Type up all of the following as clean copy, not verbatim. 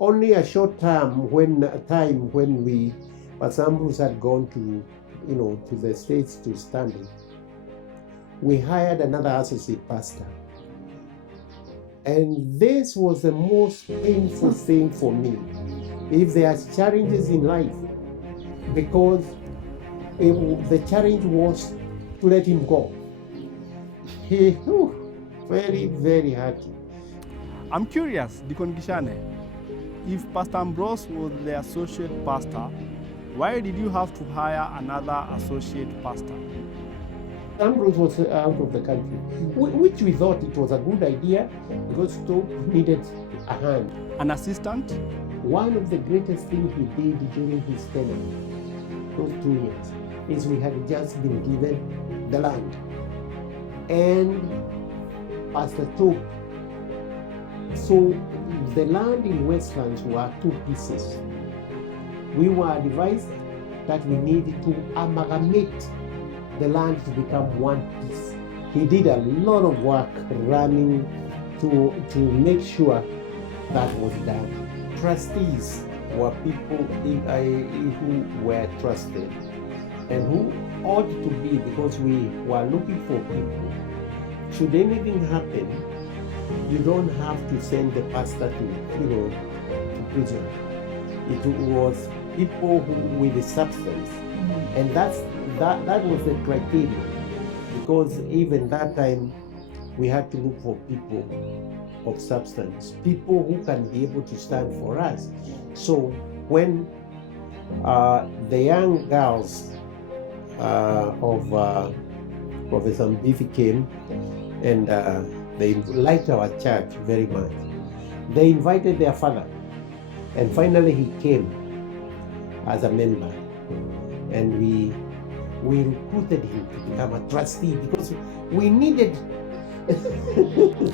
only a short time when Pastor Ambrose had gone to the States to study, we hired another associate pastor. And this was the most painful thing for me. If there are challenges in life, because the challenge was to let him go. Very, very hard. I'm curious, Deacon Gichane, if Pastor Ambrose was the associate pastor, why did you have to hire another associate pastor? Ambrose was out of the country, which we thought it was a good idea because Stoke needed a hand. An assistant? One of the greatest things he did during his tenure, those 2 years, is we had just been given the land. And Pastor Stoke, so the land in Westlands were 2 pieces. We were advised that we needed to amalgamate the land to become 1 piece. He did a lot of work running to make sure that was done. Trustees were people who were trusted and who ought to be, because we were looking for people. Should anything happen, you don't have to send the pastor to prison. It was people with the substance, and that was the criteria. Because even that time, we had to look for people of substance, people who can be able to stand for us. So when the young girls of Professor Mbithi came, and they liked our church very much, they invited their father, and finally he came as a member, and we recruited him to become a trustee because we needed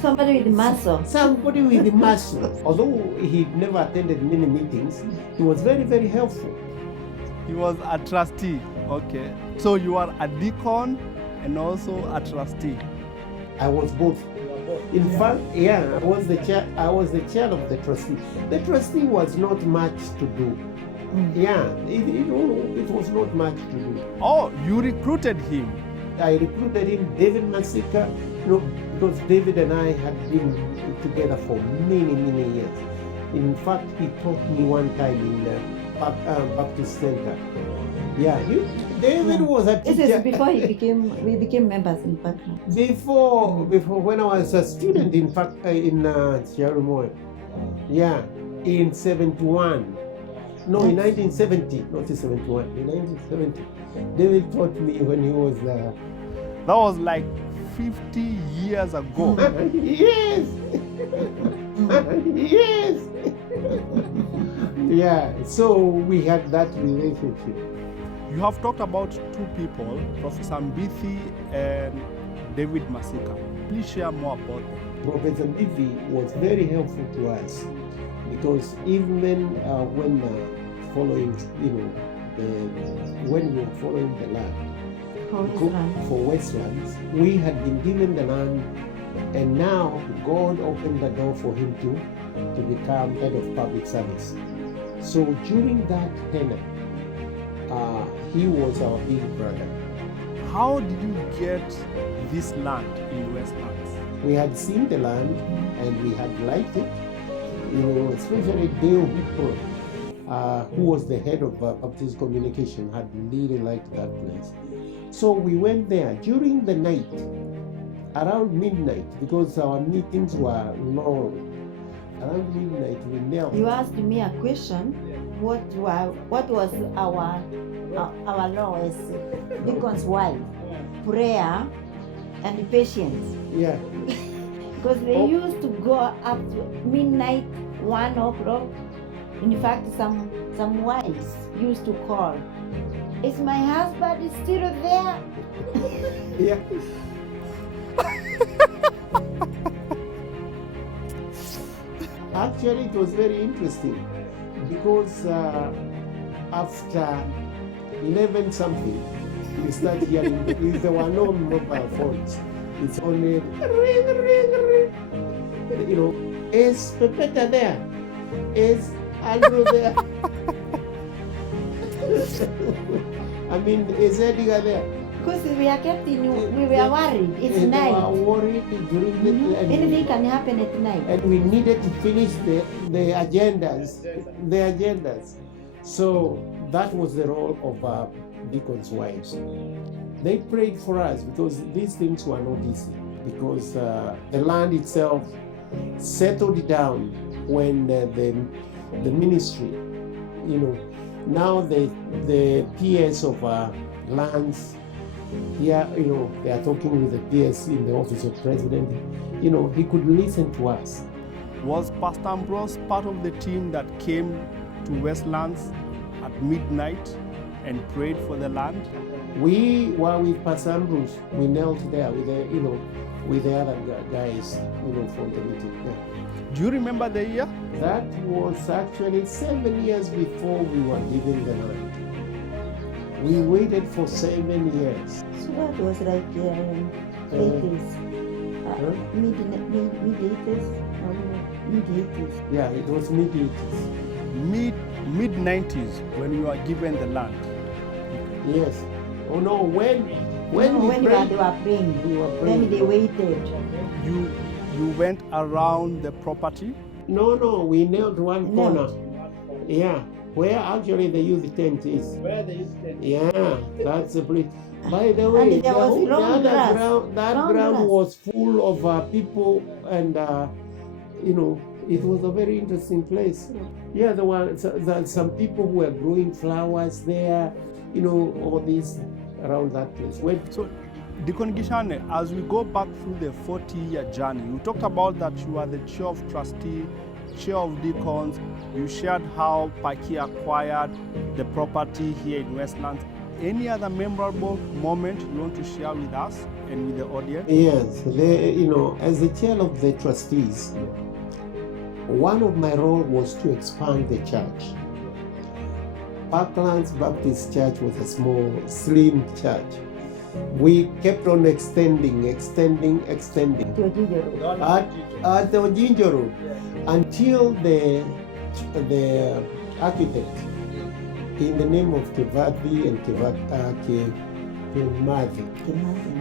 somebody with muscle. Somebody with muscle. Although he never attended many meetings, he was very, very helpful. He was a trustee. Okay. So you are a deacon and also a trustee. I was both. In fact, I was the chair. I was the chair of the trustee. The trustee was not much to do. Yeah, it was not much to do. Oh, you recruited him. I recruited him, David Masika, because David and I had been together for many, many years. In fact, he taught me one time in the Baptist Center. Yeah, David was a teacher. This is before we became members in Parklands. Before when I was a student in Chiarumoy. Yeah, in 71. No, in 1970, not in 71, in 1970. David taught me when he was there. That was like 50 years ago. Yes! Yes! Yeah, so we had that relationship. You have talked about 2 people, Professor Mbithi and David Masika. Please share more about them. Professor Mbithi was very helpful to us because even when following, when we were following the land for Westlands, we had been given the land, and now God opened the door for him to become head of public service. So during that tenure, he was our big brother. How did you get this land in Westlands? We had seen the land and we had liked it. Especially Dale Hooper, who was the head of Baptist Communication, had really liked that place. So we went there during the night, around midnight, because our meetings were long. Around midnight, we knelt. You asked me a question. What was our law as deacon's wife? Prayer and patience. Yeah. Because they used to go up to midnight, 1 o'clock. In fact, some wives used to call, "Is my husband still there?" Yeah. Actually, it was very interesting because after 11 something, we started hearing, there were no mobile phones. It's only ring, ring, ring. Is Pepeta there? Is Andrew there? I mean, is Edgar there? Because we are kept in, we They- were worried. It's They night. were worried during the Anything can happen at night. and we needed to finish the agendas. So that was the role of deacons' wives. They prayed for us because these things were not easy, because the land itself settled down when the ministry, now the PS of lands, here, they are talking with the PS in the office of president, he could listen to us. Was Pastor Ambrose part of the team that came to Westlands at midnight and prayed for the land? We were with Pastor Ambrose. We knelt there with the other guys, from the meeting. Yeah. Do you remember the year? That was actually 7 years before we were given the land. We waited for 7 years. So that was like 80s. Mid-80s? Mid-80s. Yeah, it was mid-80s. Mid-90s when you were given the land. Yes. Oh no, when No, we when prayed, they were praying, we were then praying. they waited. You went around the property. No, we knelt one Knelt. corner. Yeah, where actually the youth tent is. Where the youth tent? Yeah, that's the place. By the way, And there was long other grass. ground, that Long ground grass. was full of people, and it was a very interesting place. Yeah, there were some people who were growing flowers there, all these around that place. So, Deacon Gichane, as we go back through the 40-year journey, you talked about that you are the chair of trustee, chair of deacons. You shared how Paki acquired the property here in Westlands. Any other memorable moment you want to share with us and with the audience? Yes, as the chair of the trustees, one of my roles was to expand the church. Parklands Baptist Church was a small, slim church. We kept on extending To Ojiji Road. at the Ojinjo Road until the architect, in the name of Kimathi and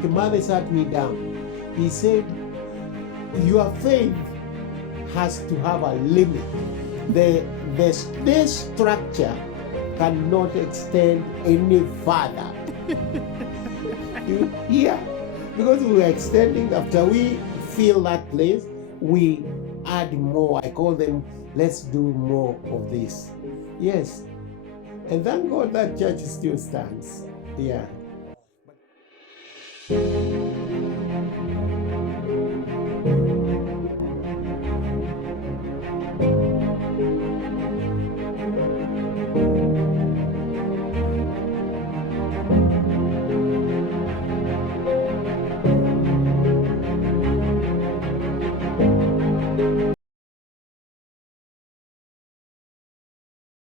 Kimathi sat me down. He said, "Your faith has to have a limit. This structure cannot extend any further." Yeah, because we were extending. After we fill that place, we add more. I call them, let's do more of this. Yes, and thank God that church still stands. Yeah.